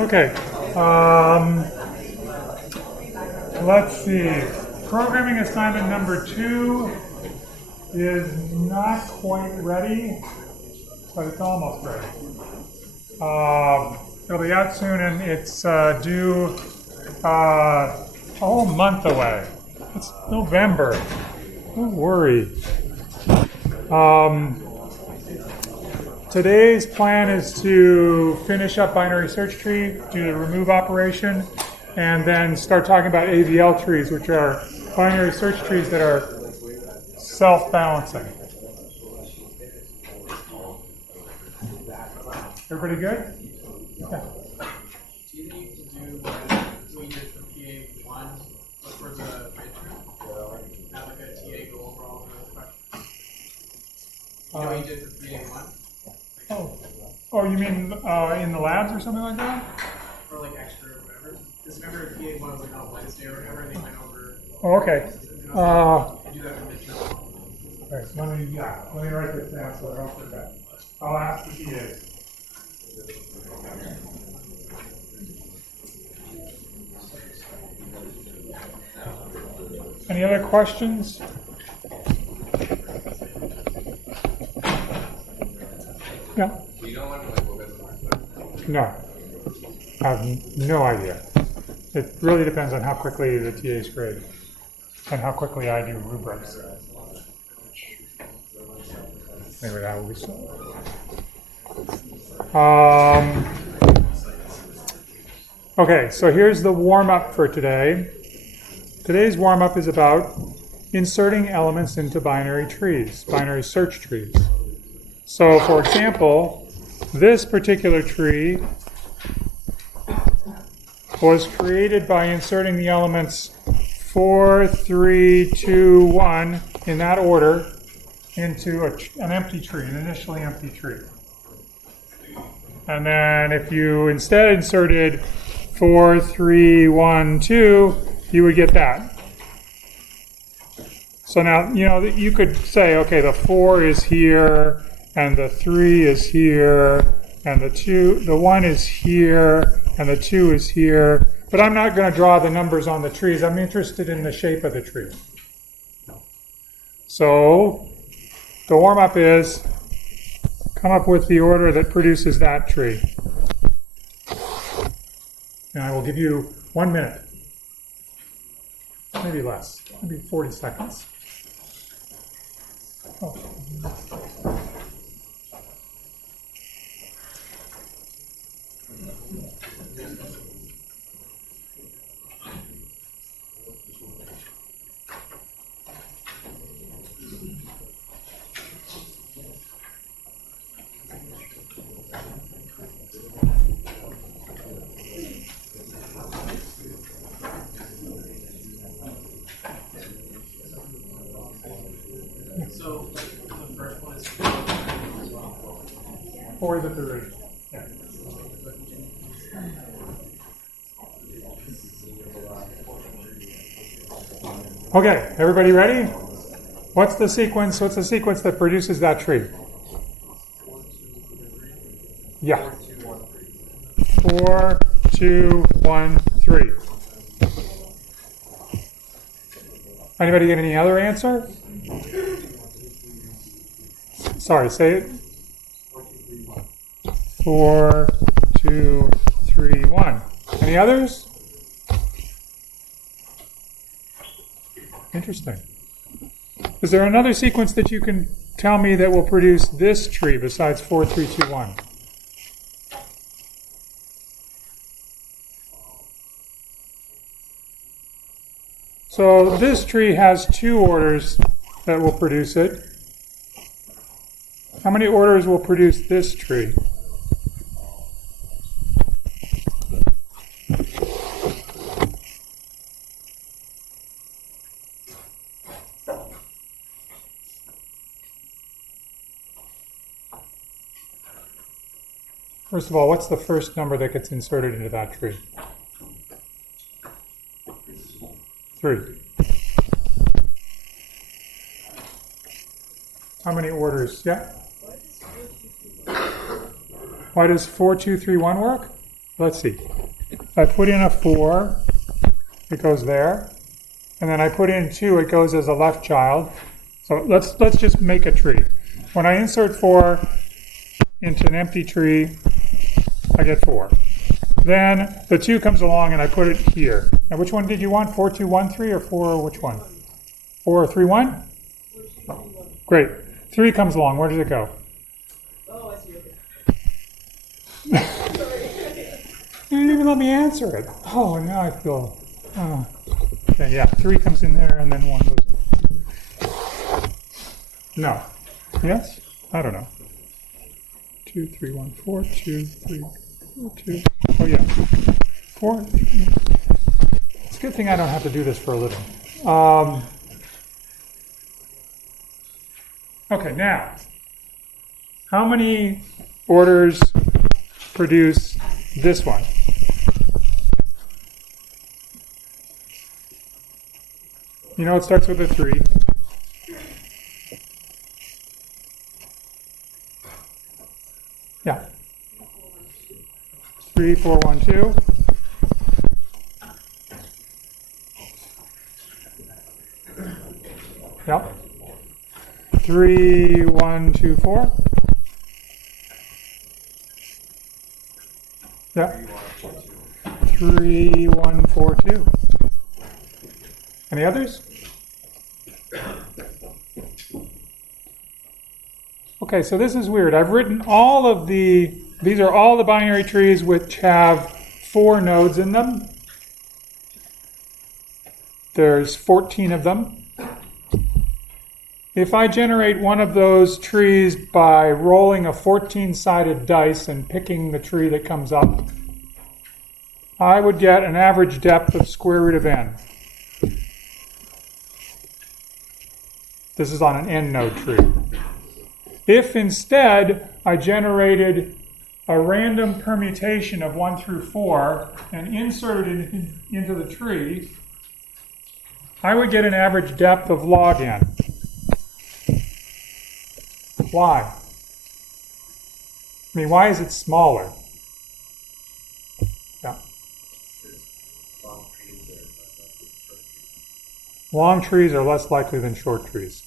Okay. Let's see. Programming assignment number 2 is not quite ready, but it's almost ready. It'll be out soon, and it's due a whole month away. It's November. Don't worry. Today's plan is to finish up binary search tree, do the remove operation, and then start talking about AVL trees, which are binary search trees that are self-balancing. Everybody good? Yeah. Do you need to do what you did for PA1 for the midterm? Have like a TA go over all the questions? You know what you did for PA1? Oh, you mean in the labs or something like that? Or like extra or whatever? Because remember PA1 was like on Wednesday or whatever, and they went over. Oh, okay. I do that for midterm. All right, let me write this down so I don't forget. I'll ask the TA. Any other questions? Yeah. You don't want to like look at the mark? No. I have no idea. It really depends on how quickly the TAs grade and how quickly I do rubrics. Maybe that will be slow. Okay, so here's the warm-up for today. Today's warm-up is about inserting elements into binary trees, binary search trees. So, for example, this particular tree was created by inserting the elements 4, 3, 2, 1 in that order into an empty tree, an initially empty tree. And then if you instead inserted 4, 3, 1, 2, you would get that. So now, you could say, okay, the 4 is here, and the 3 is here, and the 1 is here, and the 2 is here. But I'm not going to draw the numbers on the trees. I'm interested in the shape of the tree. So the warm-up is come up with the order that produces that tree. And I will give you 1 minute. Maybe less. Maybe 40 seconds. Oh. So the first one is 4 as well. 4 is at the root. Yeah. Okay, everybody ready? What's the sequence? What's the sequence that produces that tree? 4, 2, 3. Yeah. 4, 2, 1, 3. 4, 2, 1, 3. Anybody get any other answer? Sorry, say it. 4, 2, 3, 1. Any others? Interesting. Is there another sequence that you can tell me that will produce this tree besides 4, 3, 2, 1? So this tree has 2 orders that will produce it. How many orders will produce this tree? First of all, what's the first number that gets inserted into that tree? 3. How many orders? Yeah? Why does 4, 2, 3, 1 work? let's see. I put in a 4, it goes there. And then I put in 2, it goes as a left child. So let's just make a tree. When I insert 4 into an empty tree, I get 4. Then the 2 comes along and I put it here. Now which one did you want? 4, 2, 1, 3 or 4, which one? 4, 3, 1? Great. 3 comes along. Where does it go? Oh, I see. Okay. You didn't even let me answer it. Oh, now I feel... Oh. Okay, yeah. 3 comes in there and then 1 goes... No. Yes? I don't know. 2, 3, 1, 4, 2, 3, 4, 2. Oh, yeah. 4, 3. It's a good thing I don't have to do this for a living. Okay, now, how many orders produce this one? You know it starts with a 3. Yeah. 3, 4, 1, 2. Yep. 3, 1, 2, 4. Yeah. 3, 1, 4, 2. Any others? Okay, so this is weird. I've written all of these are all the binary trees which have 4 nodes in them. There's 14 of them. If I generate one of those trees by rolling a 14-sided dice and picking the tree that comes up, I would get an average depth of square root of n. This is on an n-node tree. If instead I generated a random permutation of 1 through 4 and inserted it into the tree, I would get an average depth of log n. Why? I mean, why is it smaller? Yeah. Long trees are less likely than short trees.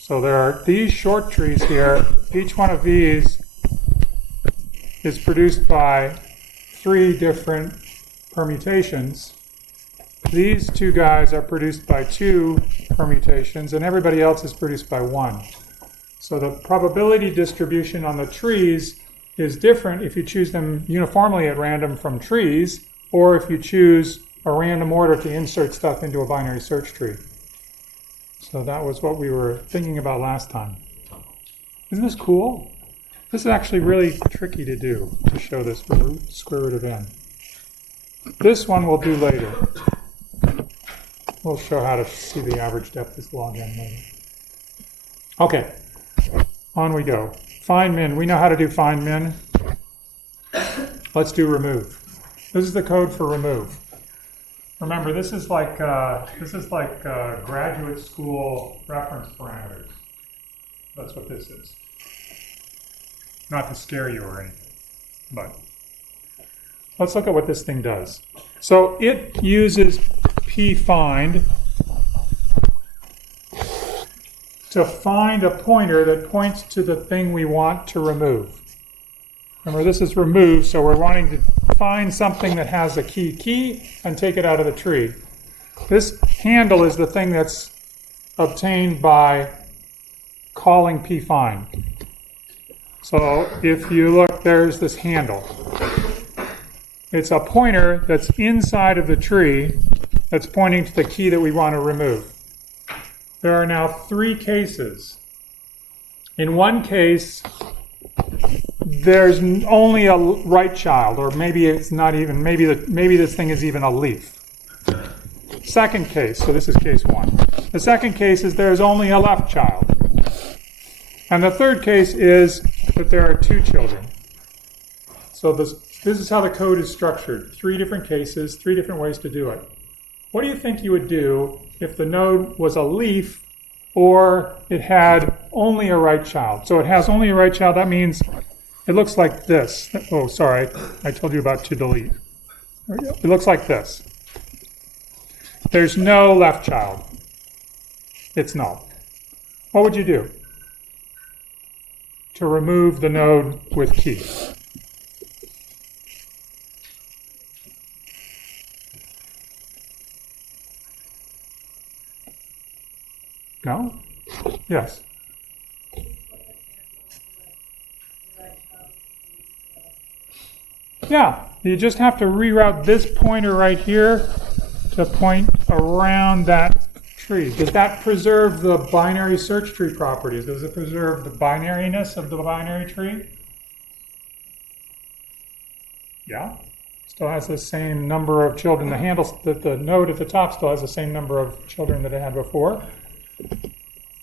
So there are these short trees here. Each one of these is produced by 3 different permutations. These 2 guys are produced by 2 permutations, and everybody else is produced by 1. So the probability distribution on the trees is different if you choose them uniformly at random from trees, or if you choose a random order to insert stuff into a binary search tree. So that was what we were thinking about last time. Isn't this cool? This is actually really tricky to do, to show this square root of n. This one we'll do later. We'll show how to see the average depth is log n later. Okay, on we go. Find min. We know how to do find min. Let's do remove. This is the code for remove. Remember, this is like graduate school reference parameters. That's what this is. Not to scare you or anything, but let's look at what this thing does. So it uses pfind to find a pointer that points to the thing we want to remove. Remember, this is remove, so we're wanting to find something that has a key and take it out of the tree. This handle is the thing that's obtained by calling pfind. So if you look, there's this handle. It's a pointer that's inside of the tree that's pointing to the key that we want to remove. There are now 3 cases. In one case, there's only a right child, or maybe it's not even, maybe this thing is even a leaf. Second case, so this is case 1. The second case is there's only a left child. And the third case is that there are 2 children. So this is how the code is structured. 3 different cases, 3 different ways to do it. What do you think you would do if the node was a leaf or it had only a right child? So it has only a right child. That means It looks like this. Oh, sorry, I told you about to delete. There we go. It looks like this. There's no left child. It's null. What would you do to remove the node with key? No? Yes. Yeah, you just have to reroute this pointer right here to point around that tree. Does that preserve the binary search tree properties? Does it preserve the binariness of the binary tree? Yeah. Still has the same number of children. The node at the top still has the same number of children that it had before.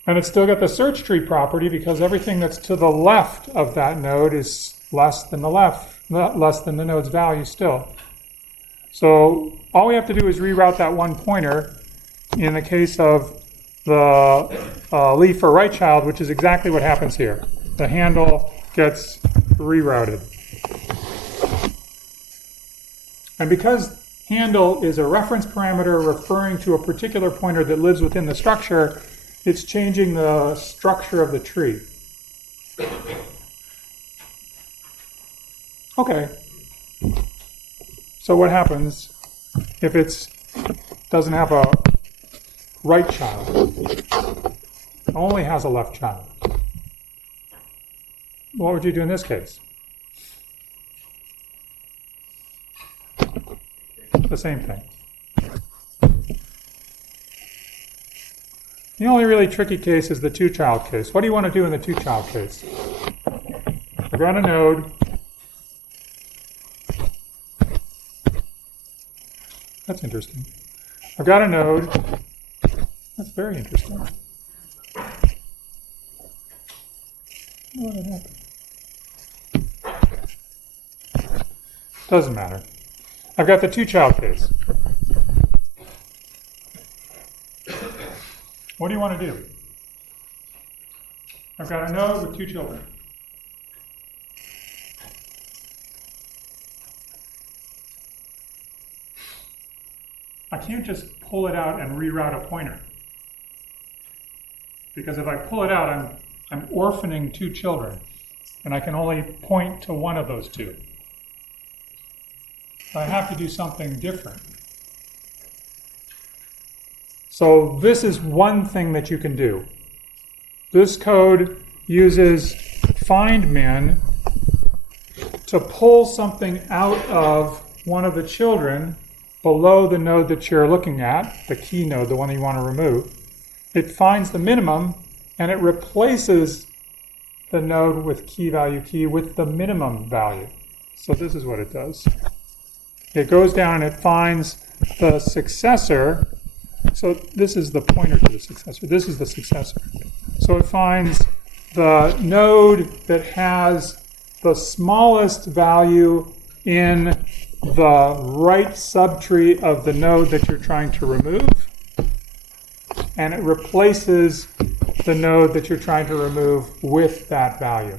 And it's still got the search tree property because everything that's to the left of that node is less than the node's value still. So all we have to do is reroute that one pointer in the case of the leaf or right child, which is exactly what happens here. The handle gets rerouted. And because handle is a reference parameter referring to a particular pointer that lives within the structure, it's changing the structure of the tree. Okay. So what happens if it doesn't have a right child? It only has a left child. What would you do in this case? The same thing. The only really tricky case is the two-child case. What do you want to do in the two-child case? I've got a node. That's interesting. I've got a node. That's very interesting. What did happen? Doesn't matter. I've got the two-child case. What do you want to do? I've got a node with two children. I can't just pull it out and reroute a pointer. Because if I pull it out, I'm orphaning two children. And I can only point to one of those two. I have to do something different. So this is one thing that you can do. This code uses findMin to pull something out of one of the children below the node that you're looking at, the key node, the one that you want to remove. It finds the minimum and it replaces the node with key value key with the minimum value. So this is what it does. It goes down and it finds the successor. So this is the pointer to the successor. This is the successor. So it finds the node that has the smallest value in the right subtree of the node that you're trying to remove. And it replaces the node that you're trying to remove with that value.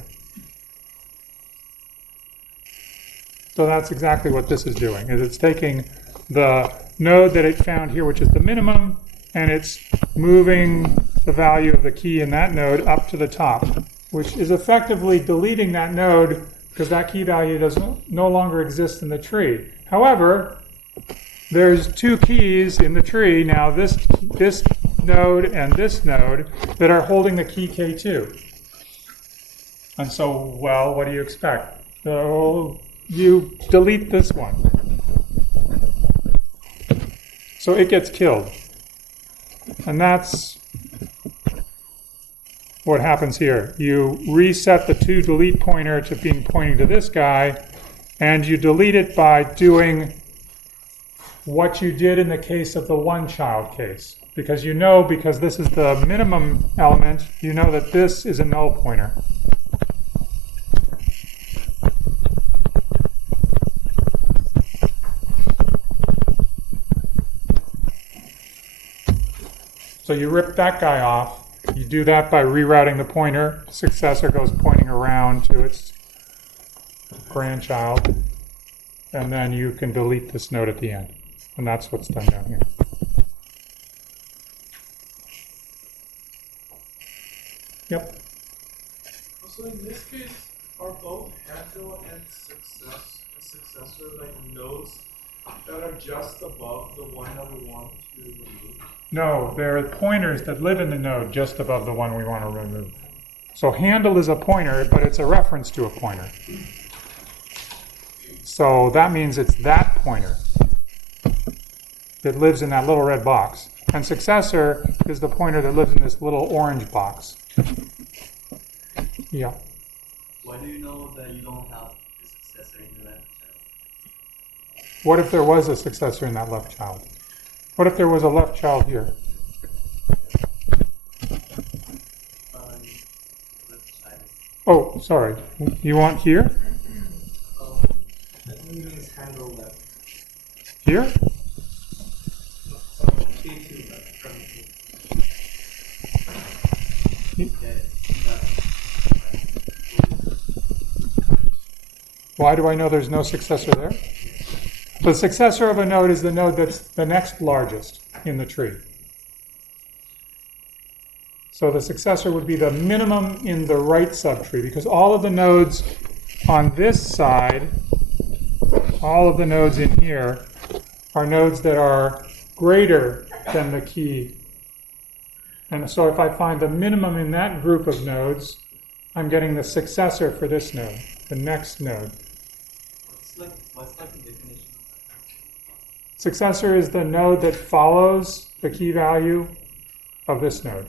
So that's exactly what this is doing. Is it's taking the node that it found here, which is the minimum, and it's moving the value of the key in that node up to the top, which is effectively deleting that node because that key value no longer exists in the tree. However, there's two keys in the tree now, this node and this node, that are holding the key K2. And so, well, what do you expect? So you delete this one. So it gets killed. And that's what happens here. You reset the toDelete pointer to being pointing to this guy, and you delete it by doing what you did in the case of the one-child case. Because because this is the minimum element, you know that this is a null pointer. So you rip that guy off. You do that by rerouting the pointer. Successor goes pointing around to its grandchild, and then you can delete this node at the end. And that's what's done down here. Yep. So in this case, are both handle and successor like nodes that are just above the one that we want to remove? No, they're pointers that live in the node just above the one we want to remove. So handle is a pointer, but it's a reference to a pointer. So that means it's that pointer that lives in that little red box. And successor is the pointer that lives in this little orange box. Yeah. Why do you know that you don't have a successor in the left child? What if there was a successor in that left child? What if there was a left child here? Left child. Oh, sorry. You want here? That means handle left. Here? K2 left. From Why do I know there's no successor there? The successor of a node is the node that's the next largest in the tree. So the successor would be the minimum in the right subtree, because all of the nodes on this side, all of the nodes in here, are nodes that are greater than the key. And so if I find the minimum in that group of nodes, I'm getting the successor for this node, the next node. What's like the definition of Successor is the node that follows the key value of this node.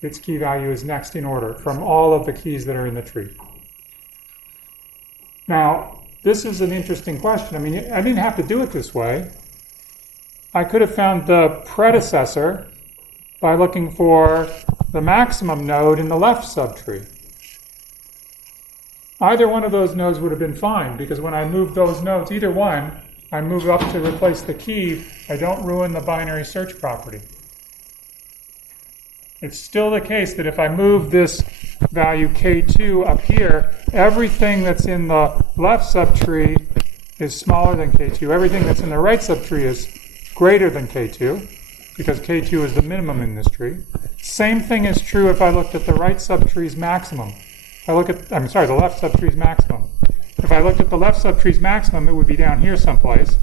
Its key value is next in order from all of the keys that are in the tree. Now, this is an interesting question. I mean, I didn't have to do it this way. I could have found the predecessor by looking for the maximum node in the left subtree. Either one of those nodes would have been fine, because when I move those nodes, either one, I move up to replace the key, I don't ruin the binary search property. It's still the case that if I move this value K2 up here, everything that's in the left subtree is smaller than K2. Everything that's in the right subtree is greater than K2, because K2 is the minimum in this tree. Same thing is true if I looked at the right subtree's maximum. If I look at, the left subtree's maximum. If I looked at the left subtree's maximum, it would be down here someplace.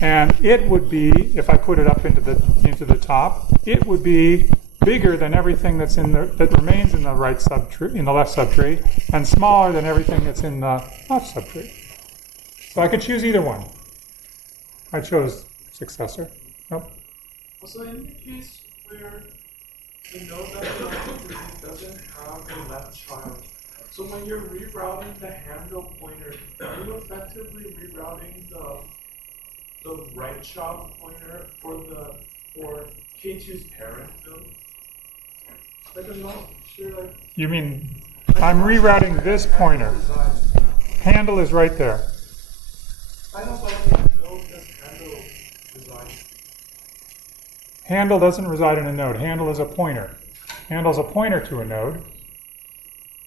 And it would be, if I put it up into the top, it would be bigger than everything that remains in the right subtree, in the left subtree, and smaller than everything that's in the left subtree. So I could choose either one. I chose successor. Nope. Also, in the case where the node that you want to delete doesn't have a left child, so when you're rerouting the handle pointer, are you effectively rerouting the right child pointer for K2's parent node? Like, I'm not sure, like... You mean, I'm rerouting this pointer. Handle is right there. I don't know if the node does handle design. Handle doesn't reside in a node. Handle is a pointer. Handle is a pointer to a node.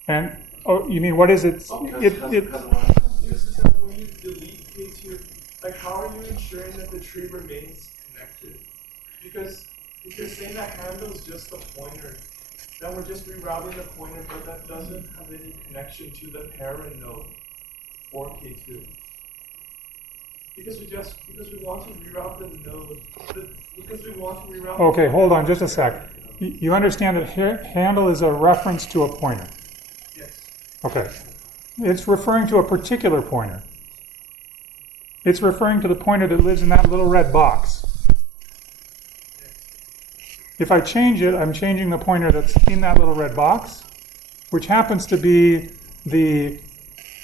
And, oh, you mean, what is it? Because what I'm confused is that when you delete K2, like, how are you ensuring that the tree remains connected? Because if you're saying that handle is just a pointer, then we're just rerouting the pointer, but that doesn't have any connection to the parent node for K2. Because we want to reroute the node, because we want to reroute. Okay, hold on just a sec. You understand that handle is a reference to a pointer. Yes. Okay. It's referring to a particular pointer. It's referring to the pointer that lives in that little red box. If I change it, I'm changing the pointer that's in that little red box, which happens to be the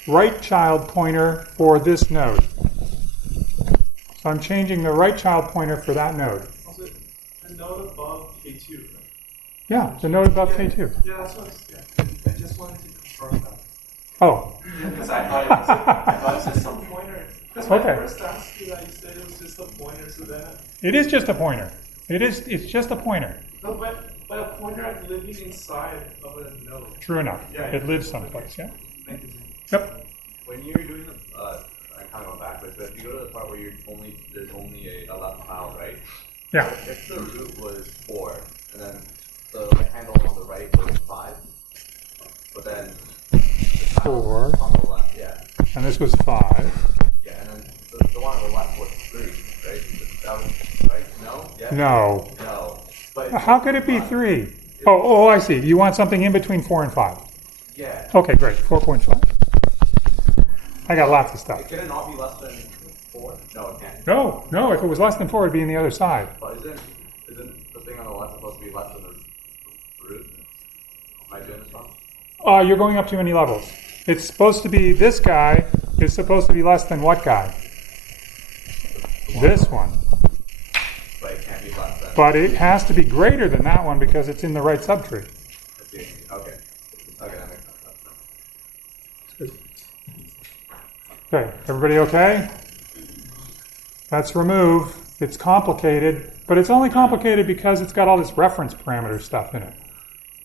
right child pointer for this node. So I'm changing the right child pointer for that node. Also, the node above K2, right? Yeah, the node above K2. Yeah, that's what I just wanted to confirm that. Oh. Because I thought it was just some pointer. Because when I first asked you that, you said it was just a pointer, so then... It is just a pointer. It's just a pointer. No, but But a pointer living inside of a node. True enough. Yeah. It lives someplace, yeah. Thank you. Yep. When you're doing the, I kind of went backwards, but if you go to the part where there's only a left child, right? Yeah. If the root was 4, and then the handle on the right was 5, but then the child 4. on the left, yeah. And this was 5. Yeah, and then the one on the left was 3, right? That was, right? No? Yeah? No. No. But How could it be 3? Oh, I see. You want something in between 4 and 5. Yeah. Okay, great. 4.5. I got lots of stuff. Can it not be less than 4? No, it can't. No. If it was less than 4, it'd be on the other side. But isn't the thing on the left supposed to be less than the root? Am I doing this wrong? You're going up too many levels. It's supposed to be, this guy is supposed to be less than what guy? This one. But it can't be less than. But it has to be greater than that one because it's in the right subtree. I see. Okay. Okay, that makes sense. Okay, everybody okay? That's remove. It's complicated, but it's only complicated because it's got all this reference parameter stuff in it.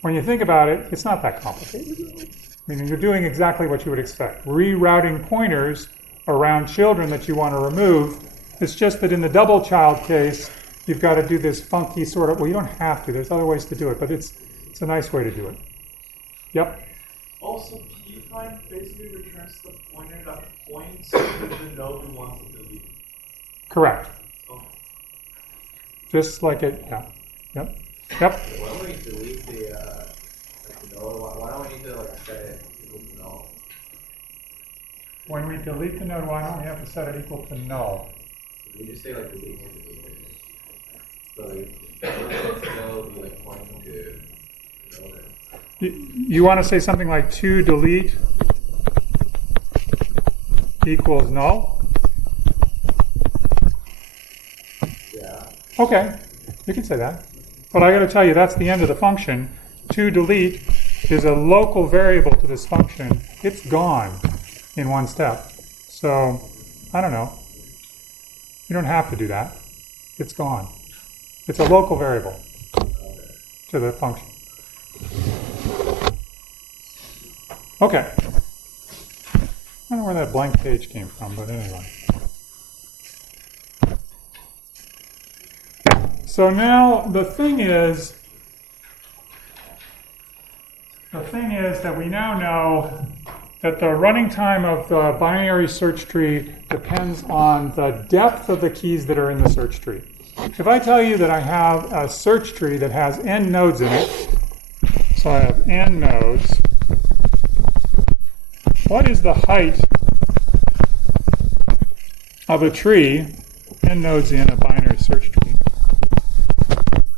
When you think about it, it's not that complicated. I mean, you're doing exactly what you would expect. Rerouting pointers around children that you want to remove. It's just that in the double child case, you've got to do this funky sort of, well, you don't have to. There's other ways to do it, but it's a nice way to do it. Yep. Also, p-find basically returns the pointer that points to the node we want to delete. Correct. Okay. Just like it, yeah. Yep. Why don't we delete the node? Why don't we need to set it equal to null? When we delete the node, why don't we have to set it equal to null? We just say delete. So the node will be pointing to the node. You want to say something like 2 delete equals null? Yeah. Okay, you can say that. But I got to tell you, that's the end of the function. 2 delete is a local variable to this function. It's gone in one step. So, I don't know. You don't have to do that. It's gone. It's a local variable to the function. Okay. I don't know where that blank page came from, but anyway. So now the thing is that we now know that the running time of the binary search tree depends on the depth of the keys that are in the search tree. If I tell you that I have a search tree that has n nodes in it, so I have n nodes, what is the height of a tree, n nodes in a binary search tree?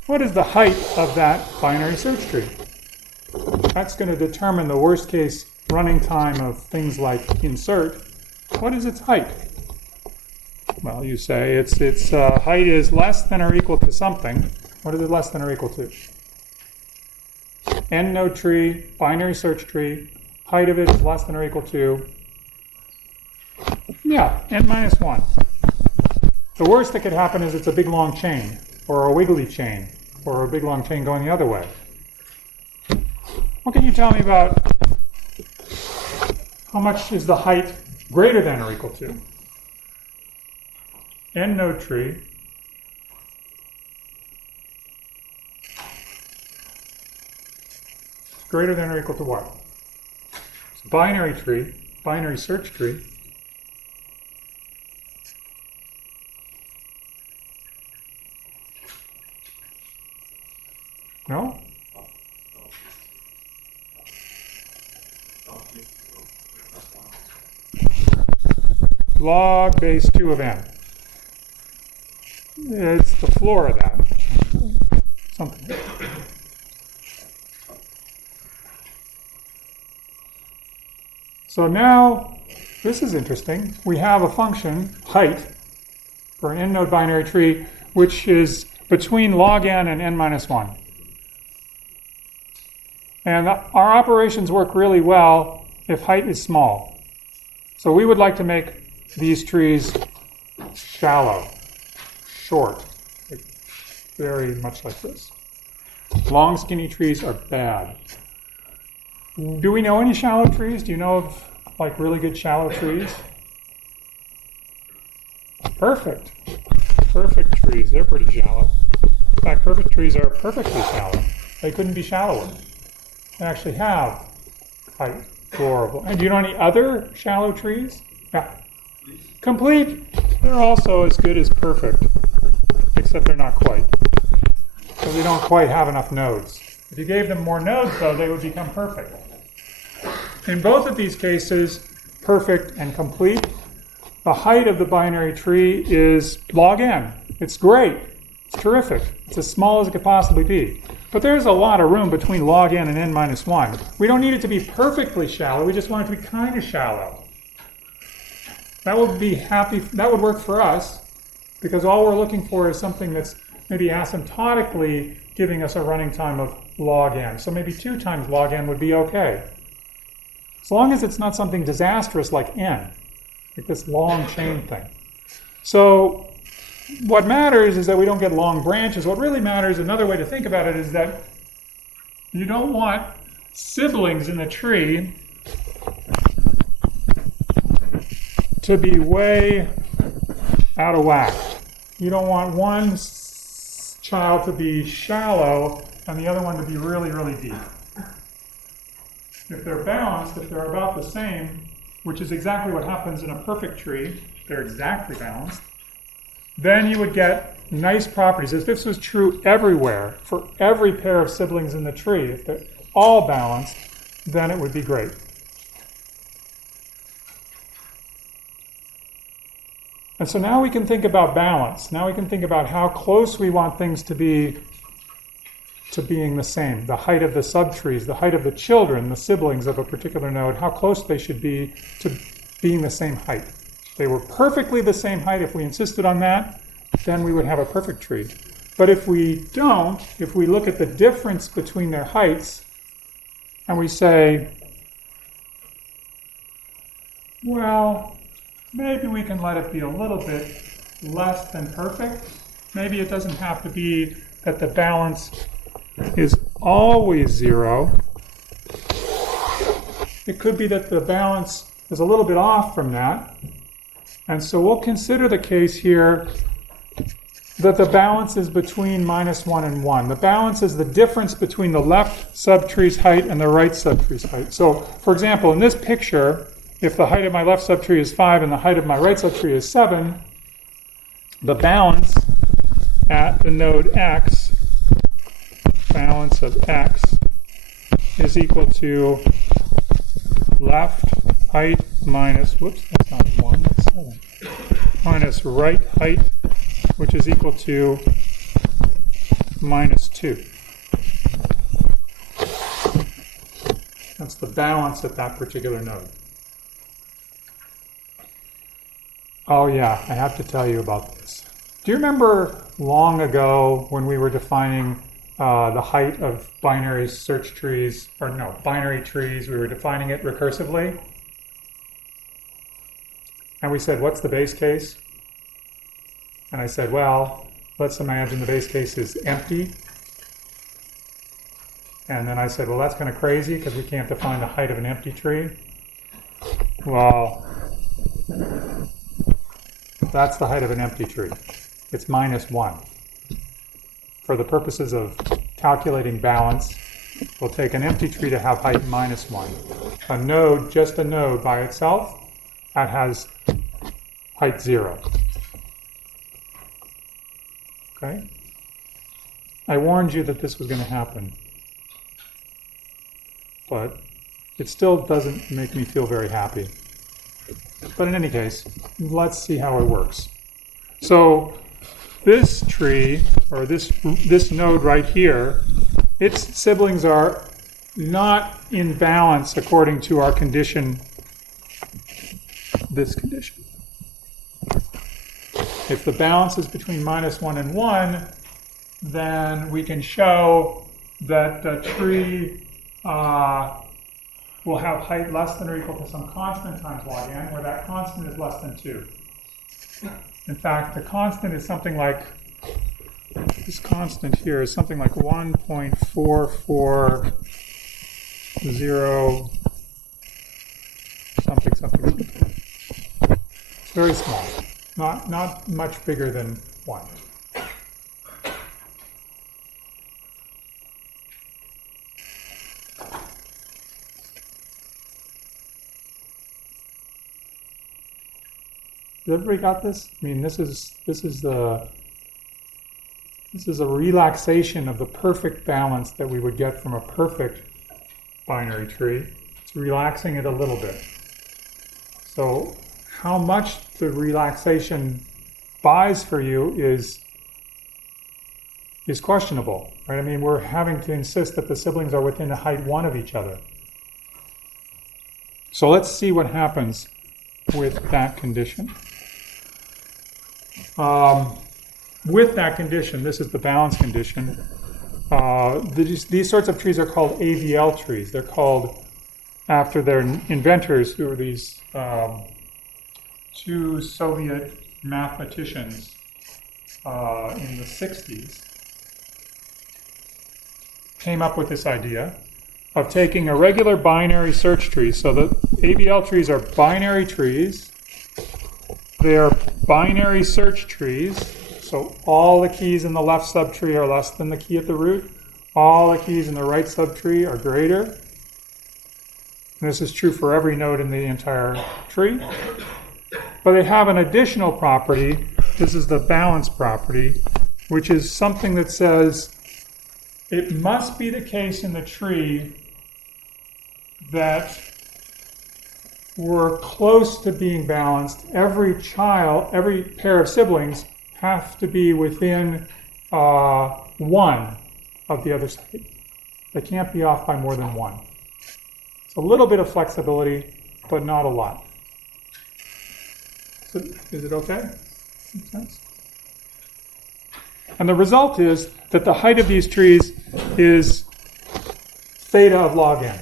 What is the height of that binary search tree? That's going to determine the worst case running time of things like insert. What is its height? Well, you say its height is less than or equal to something. What is it less than or equal to? N node tree, binary search tree, height of it is less than or equal to, yeah, n minus 1. The worst that could happen is it's a big long chain, or a wiggly chain, or a big long chain going the other way. What can you tell me about how much is the height greater than or equal to? N node tree. Greater than or equal to what? It's a binary tree, binary search tree. No? Log base 2 of n. It's the floor of that. Something. So now, this is interesting. We have a function, height, for an n-node binary tree, which is between log n and n minus 1. And our operations work really well if height is small. So we would like to make these trees shallow, short, very much like this. Long, skinny trees are bad. Do we know any shallow trees? Do you know of like really good shallow trees? Perfect. Perfect trees, they're pretty shallow. In fact, perfect trees are perfectly shallow. They couldn't be shallower. They actually have height, floor. And do you know any other shallow trees? Yeah. Complete. They're also as good as perfect, except they're not quite. So they don't quite have enough nodes. If you gave them more nodes, though, they would become perfect. In both of these cases, perfect and complete, the height of the binary tree is log n. It's great. It's terrific. It's as small as it could possibly be. But there's a lot of room between log n and n minus 1. We don't need it to be perfectly shallow. We just want it to be kind of shallow. That would work for us, because all we're looking for is something that's maybe asymptotically giving us a running time of log n. So maybe 2 times log n would be okay. As long as it's not something disastrous like n, like this long chain thing. So what matters is that we don't get long branches. What really matters, another way to think about it, is that you don't want siblings in the tree to be way out of whack. You don't want one child to be shallow and the other one to be really, really deep. If they're balanced, if they're about the same, which is exactly what happens in a perfect tree, they're exactly balanced, then you would get nice properties. If this was true everywhere, for every pair of siblings in the tree, if they're all balanced, then it would be great. And so now we can think about balance. Now we can think about how close we want things to be to being the same. The height of the subtrees, the height of the children, the siblings of a particular node, how close they should be to being the same height. If they were perfectly the same height, if we insisted on that, then we would have a perfect tree. But if we don't, if we look at the difference between their heights and we say, well, maybe we can let it be a little bit less than perfect. Maybe it doesn't have to be that the balance is always 0. It could be that the balance is a little bit off from that. And so we'll consider the case here that the balance is between -1 and 1. The balance is the difference between the left subtree's height and the right subtree's height. So, for example, in this picture, if the height of my left subtree is 5 and the height of my right subtree is 7, the balance at the node x, balance of x, is equal to left height minus, whoops, that's not 1, that's 7, minus right height, which is equal to -2. That's the balance at that particular node. Oh yeah, I have to tell you about this. Do you remember long ago when we were defining the height of binary search trees, or no, binary trees, we were defining it recursively? And we said, what's the base case? And I said, well, let's imagine the base case is empty. And then I said, well, that's kind of crazy because we can't define the height of an empty tree. Well, that's the height of an empty tree. It's -1. For the purposes of calculating balance, we'll take an empty tree to have height -1. A node, just a node by itself, that has height 0. Okay? I warned you that this was going to happen. But it still doesn't make me feel very happy. But in any case, let's see how it works. So this tree, or this node right here, its siblings are not in balance according to our condition, this condition. If the balance is between -1 and 1, then we can show that the tree will have height less than or equal to some constant times log n, where that constant is less than 2. In fact, the constant is something like, this constant here is something like 1.5 4, 4, 0, something, something, something. It's very small, not much bigger than 1. Has everybody got this? I mean, this is a relaxation of the perfect balance that we would get from a perfect binary tree. It's relaxing it a little bit. So how much the relaxation buys for you is questionable, right? I mean, we're having to insist that the siblings are within a height 1 of each other. So let's see what happens with that condition. With that condition, this is the balance condition. These sorts of trees are called AVL trees. They're called after their inventors, who were these 2 Soviet mathematicians in the 60s. Came up with this idea of taking a regular binary search tree. So the AVL trees are binary trees. They are binary search trees. So all the keys in the left subtree are less than the key at the root. All the keys in the right subtree are greater. And this is true for every node in the entire tree. But they have an additional property. This is the balance property, which is something that says it must be the case in the tree that we're close to being balanced. Every pair of siblings have to be within 1 of the other side. They can't be off by more than 1. It's a little bit of flexibility, but not a lot. So, is it okay? Makes sense? And the result is that the height of these trees is theta of log n.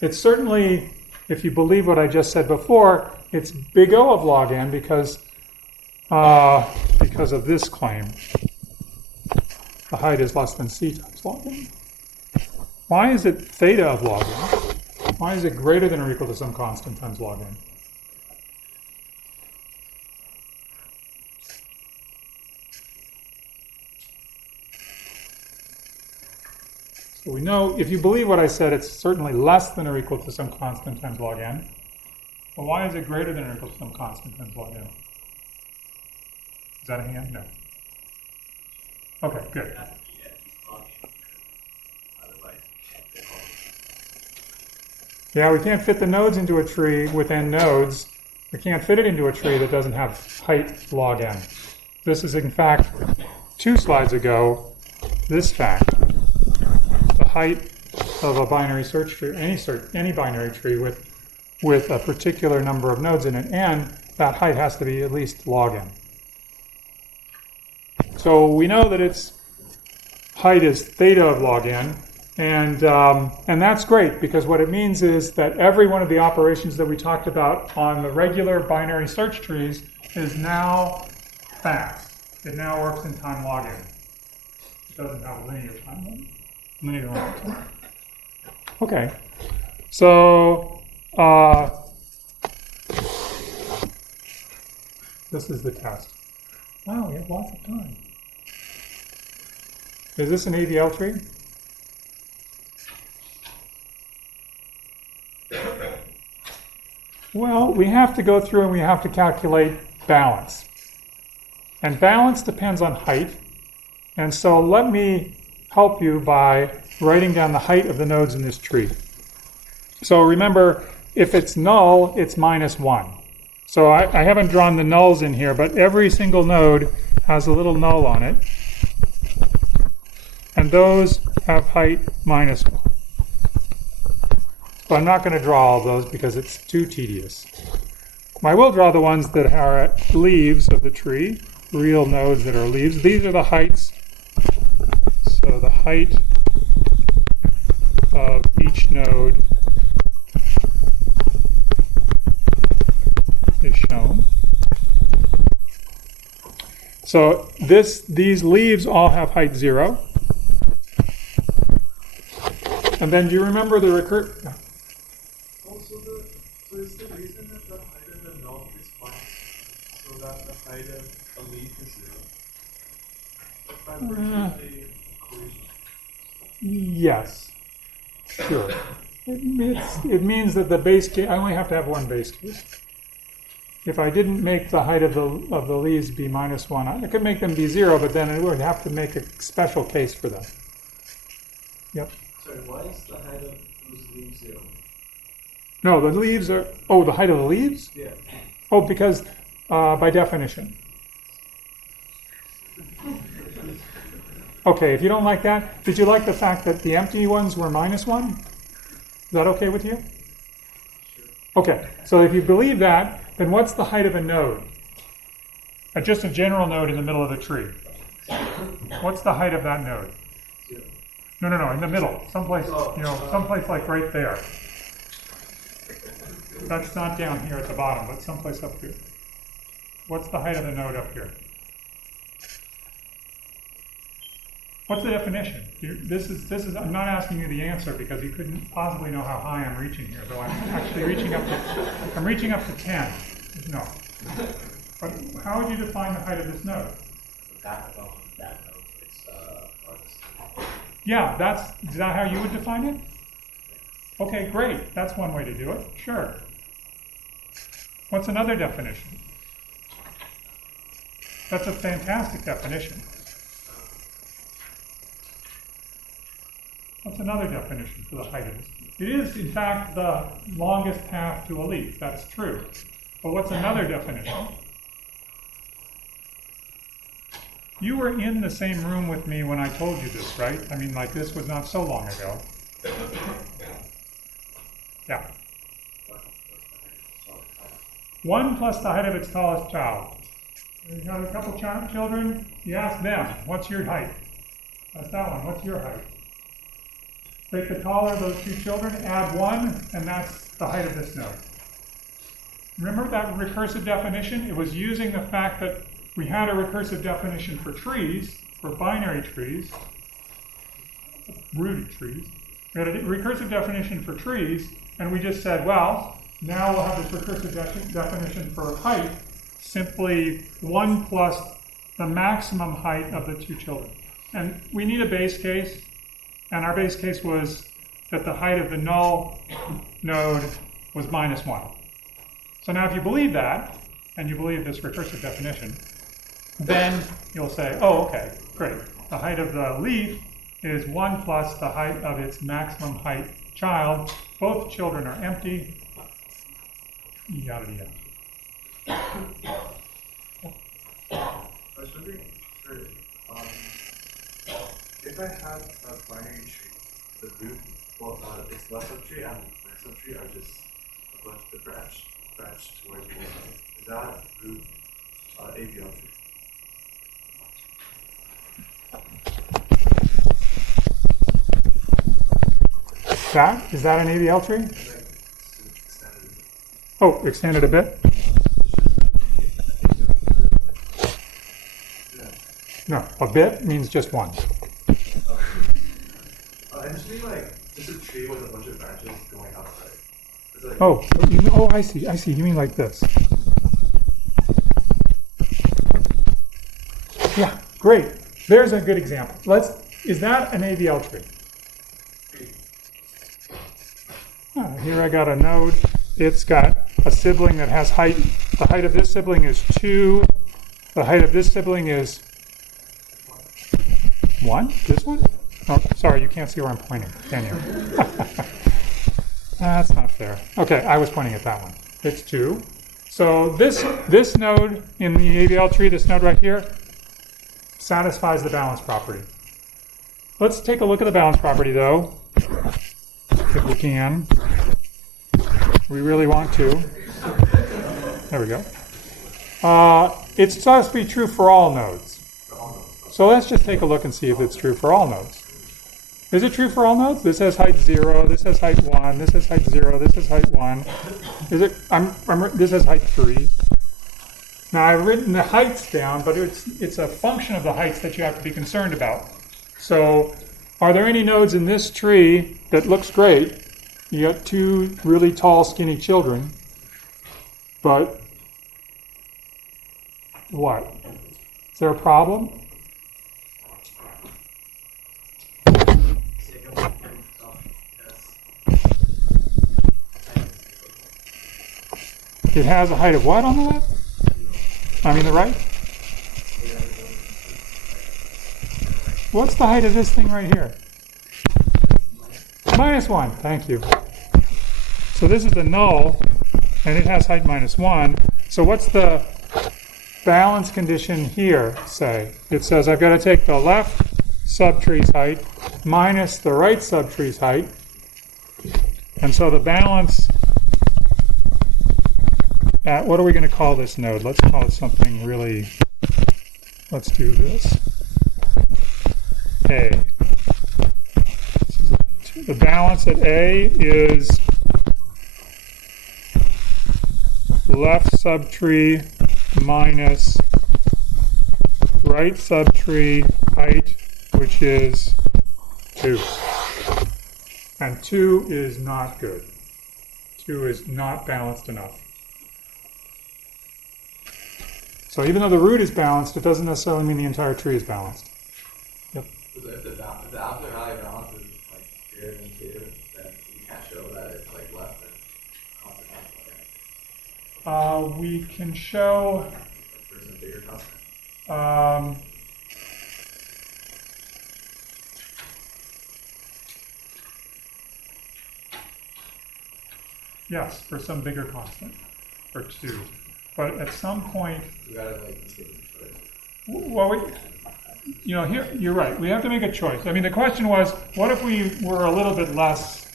It's certainly, if you believe what I just said before, it's big O of log n because of this claim. The height is less than c times log n. Why is it theta of log n? Why is it greater than or equal to some constant times log n? So we know, if you believe what I said, it's certainly less than or equal to some constant times log n. But why is it greater than or equal to some constant times log n? Is that a hand? No. Okay, good. Yeah, we can't fit the nodes into a tree with n nodes. We can't fit it into a tree that doesn't have height log n. This is, in fact, 2 slides ago, this fact. The height of a binary search tree, any binary tree with a particular number of nodes in it, and that height has to be at least log n. So we know that its height is theta of log n, and that's great because what it means is that every one of the operations that we talked about on the regular binary search trees is now fast. It now works in time log n. It doesn't have a linear time log n. Linear log n. Okay, so this is the test. Wow, we have lots of time. Is this an AVL tree? Well, we have to go through and we have to calculate balance. And balance depends on height. And so let me help you by writing down the height of the nodes in this tree. So remember, if it's null, it's -1. So I haven't drawn the nulls in here, but every single node has a little null on it. And those have height -1. But I'm not going to draw all those because it's too tedious. I will draw the ones that are leaves of the tree, real nodes that are leaves. These are the heights. So the height of each node is shown. So these leaves all have height 0. And then do you remember the recur? Also, so is the reason that the height of the null is minus, so that the height of a leaf is 0? By virtue of the equation. Yes, sure. It means that the base case, I only have to have one base case. If I didn't make the height of the leaves be -1, I could make them be 0, but then I would have to make a special case for them. Yep. Sorry, why is the height of those leaves 0? No, the leaves are, oh, the height of the leaves? Yeah. Oh, because by definition. Okay, if you don't like that, did you like the fact that the empty ones were -1? Is that okay with you? Okay, so if you believe that, then what's the height of a node? Just a general node in the middle of the tree. What's the height of that node? No, in the middle, someplace, someplace like right there. That's not down here at the bottom, but someplace up here. What's the height of the node up here? What's the definition? This is. I'm not asking you the answer because you couldn't possibly know how high I'm reaching here. Though I'm actually reaching up to. I'm reaching up to 10. No. But how would you define the height of this node? That node, it's farthest. Yeah, is that how you would define it? Okay, great. That's one way to do it. Sure. What's another definition? That's a fantastic definition. What's another definition for the height of it? It is, in fact, the longest path to a leaf. That's true. But what's another definition? You were in the same room with me when I told you this, right? I mean, like, this was not so long ago. Yeah. 1 plus the height of its tallest child. You got a couple children, you ask them, what's your height? That's that one, what's your height? Take the taller of those 2 children, add 1, and that's the height of this node. Remember that recursive definition? It was using the fact that we had a recursive definition for trees, for binary trees, rooted trees. We had a recursive definition for trees, and we just said, well, now we'll have this recursive definition for height, simply 1 plus the maximum height of the 2 children. And we need a base case, and our base case was that the height of the null node was -1. So now if you believe that, and you believe this recursive definition, then you'll say, oh, okay, great. The height of the leaf is 1 plus the height of its maximum height child. Both children are empty. Yada yada. I was wondering, if I had a binary tree, the root, its left subtree and right subtree are just a bunch of branch towards the end. Is that root ABL tree? Is that an ABL tree? Oh, extended a bit? No, a bit means just 1. I just mean like just a tree with a bunch of branches going outside. Like, Oh, I see. You mean like this. Yeah, great. There's a good example. Is that an ABL tree? Here I got a node. It's got a sibling that has height. The height of this sibling is 2. The height of this sibling is 1? This one? Oh, sorry, you can't see where I'm pointing, can you? That's not fair. Okay, I was pointing at that one. It's 2. So this node in the ABL tree, this node right here, satisfies the balance property. Let's take a look at the balance property, though, if we can. We really want to. There we go. It's supposed to be true for all nodes. So let's just take a look and see if it's true for all nodes. Is it true for all nodes? This has height 0, this has height 1, this has height 0, this has height 1. This has height 3. Now I've written the heights down, but it's a function of the heights that you have to be concerned about. So are there any nodes in this tree that looks great? You got two really tall, skinny children, but what? Is there a problem? It has a height of what on the left? I mean the right? What's the height of this thing right here? -1, thank you. So this is the null, and it has height -1. So what's the balance condition here say? It says I've got to take the left subtree's height minus the right subtree's height. And so the balance at, what are we going to call this node? Let's call it something really, let's do this. A. The balance at A is left subtree minus right subtree height, which is 2. And 2 is not good. 2 is not balanced enough. So even though the root is balanced, it doesn't necessarily mean the entire tree is balanced. Yep. So if the absolute value balance is like greater than 2, then you can't show that it's like less than constant. We can show For some bigger constant. Yes, for some bigger constant, for 2. But at some point, You gotta like give it a choice. well, here you're right. We have to make a choice. I mean, the question was, what if we were a little bit less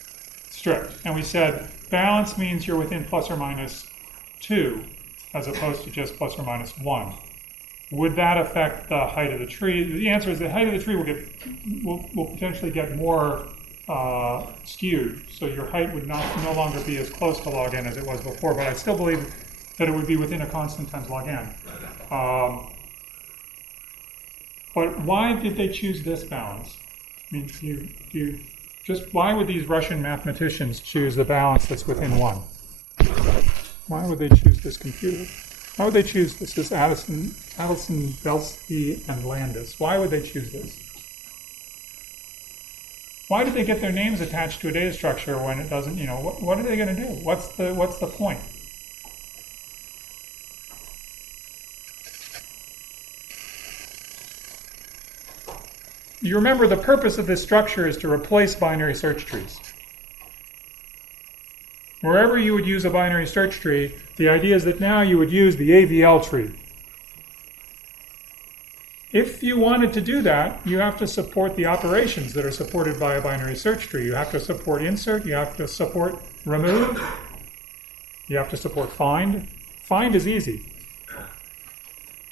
strict and we said balance means you're within plus or minus 2, as opposed to just plus or minus 1? Would that affect the height of the tree? The answer is the height of the tree will potentially get more skewed. So your height would no longer be as close to log n as it was before. But I still believe that it would be within a constant times log n. But why did they choose this balance? I mean, why would these Russian mathematicians choose the balance that's within 1? Why would they choose this computer? Why would they choose this? This Adelson-Velsky and Landis. Why would they choose this? Why did they get their names attached to a data structure when it doesn't, what are they going to do? What's the point? You remember the purpose of this structure is to replace binary search trees. Wherever you would use a binary search tree, the idea is that now you would use the AVL tree. If you wanted to do that, you have to support the operations that are supported by a binary search tree. You have to support insert, you have to support remove, you have to support find. Find is easy.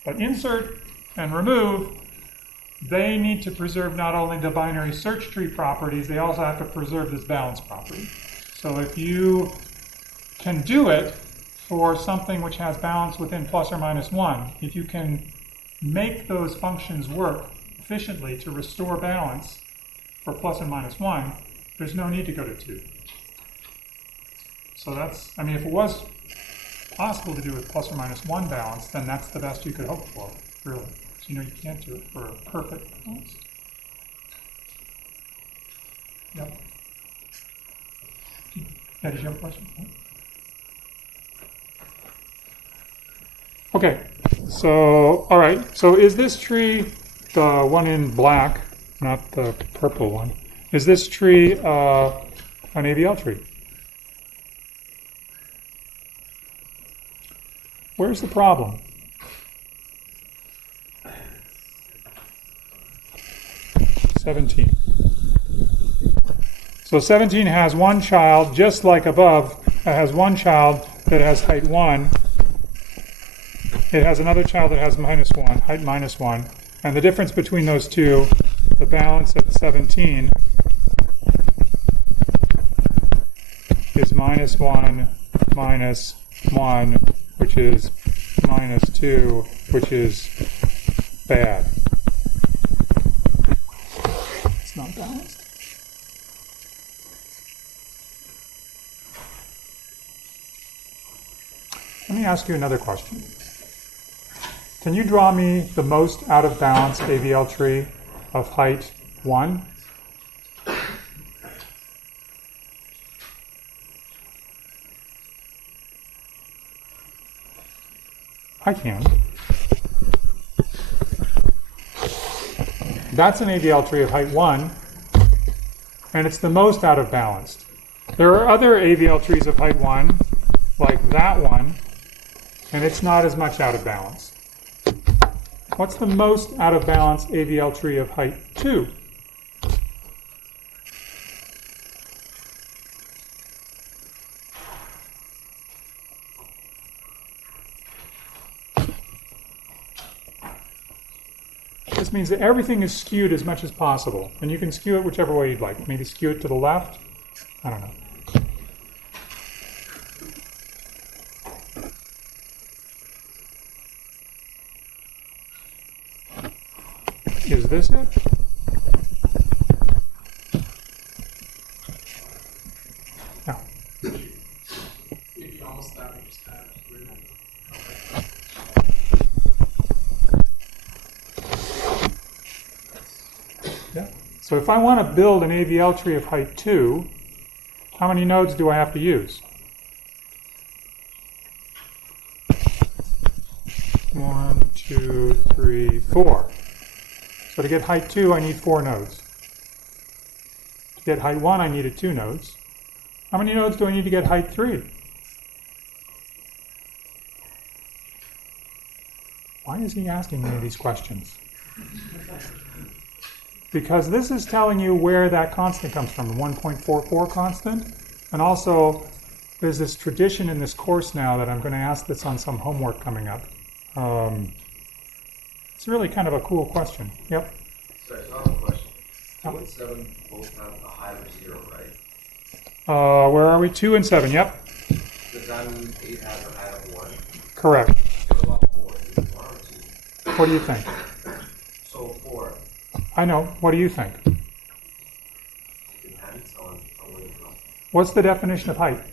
But insert and remove, they need to preserve not only the binary search tree properties, they also have to preserve this balance property. So if you can do it for something which has balance within plus or minus 1, if you can make those functions work efficiently to restore balance for plus or minus 1, there's no need to go to 2. So that's, I mean, if it was possible to do with plus or minus 1 balance, then that's the best you could hope for, really. So, you can't do it for a perfect balance. Yep. Yeah, did you have a question? Okay, so, all right, so is this tree, the one in black, not the purple one, is this tree an AVL tree? Where's the problem? (17). So 17 has one child, just like above, it has one child that has height 1. It has another child that has -1, height -1. And the difference between those two, the balance at 17, is -1, -1, which is -2, which is bad. It's It's not balanced. Let me ask you another question. Can you draw me the most out of balance AVL tree of height 1? I can. That's an AVL tree of height 1, and it's the most out of balance. There are other AVL trees of height 1, like that one, and it's not as much out of balance. What's the most out of balance AVL tree of height 2? This means that everything is skewed as much as possible, and you can skew it whichever way you'd like. Maybe skew it to the left. I don't know. Is this it? No. Maybe almost that we just have written. Yeah. So if I want to build an AVL tree of height 2, how many nodes do I have to use? 1, 2, 3, 4. So to get height 2, I need 4 nodes. To get height 1, I needed 2 nodes. How many nodes do I need to get height 3? Why is he asking me these questions? Because this is telling you where that constant comes from, the 1.44 constant. And also, there's this tradition in this course now that I'm going to ask this on some homework coming up. It's really kind of a cool question. Yep. Sorry, so I have a question. 2 and 7 both have a height of 0, right? Where are we? 2 and 7, yep. Does that mean 8 has a height of 1? Correct. What about 4? Is it 1 or 2? What do you think? So 4. I know. What do you think? It depends on where you come. What's the definition of height?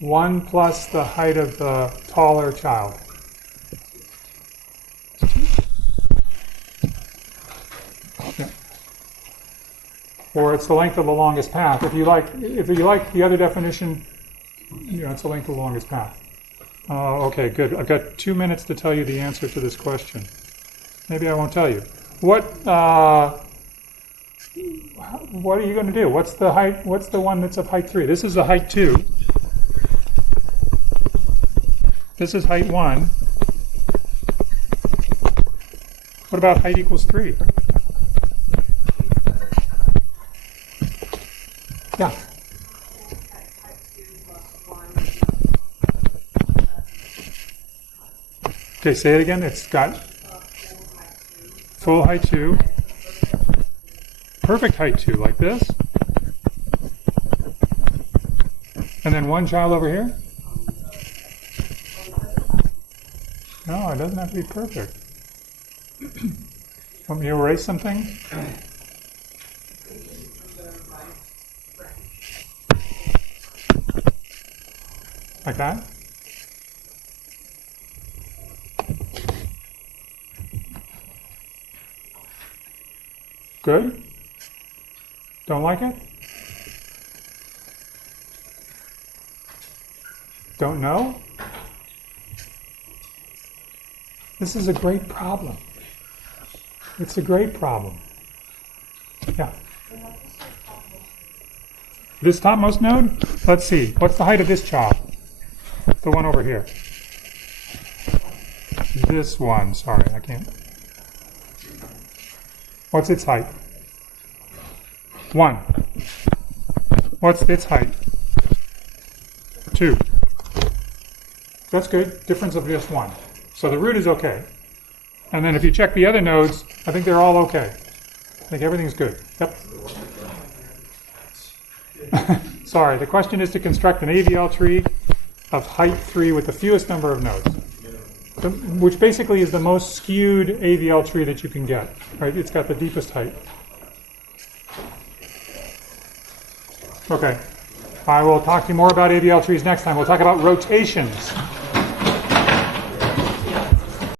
1 plus the height of the taller child. Yeah. Or it's the length of the longest path. If you like the other definition, it's the length of the longest path. Okay, good. I've got 2 minutes to tell you the answer to this question. Maybe I won't tell you. What are you going to do? What's the height? What's the one that's of height 3? This is the height 2. This is height 1. What about height equals 3? Yeah. Okay, say it again. It's got full height 2. Perfect height 2, like this. And then one child over here? No, it doesn't have to be perfect. Want me to erase something? Like that? Good? Don't like it? Don't know? This is a great problem. It's a great problem. Yeah. This topmost node? Let's see. What's the height of this child? The one over here. This one. Sorry, I can't. What's its height? 1. What's its height? 2. That's good. Difference of just 1. So the root is okay. And then if you check the other nodes, I think they're all okay. I think everything's good. Yep. Sorry, the question is to construct an AVL tree of height 3 with the fewest number of nodes. which basically is the most skewed AVL tree that you can get. Right? It's got the deepest height. Okay. I will talk to you more about AVL trees next time. We'll talk about rotations.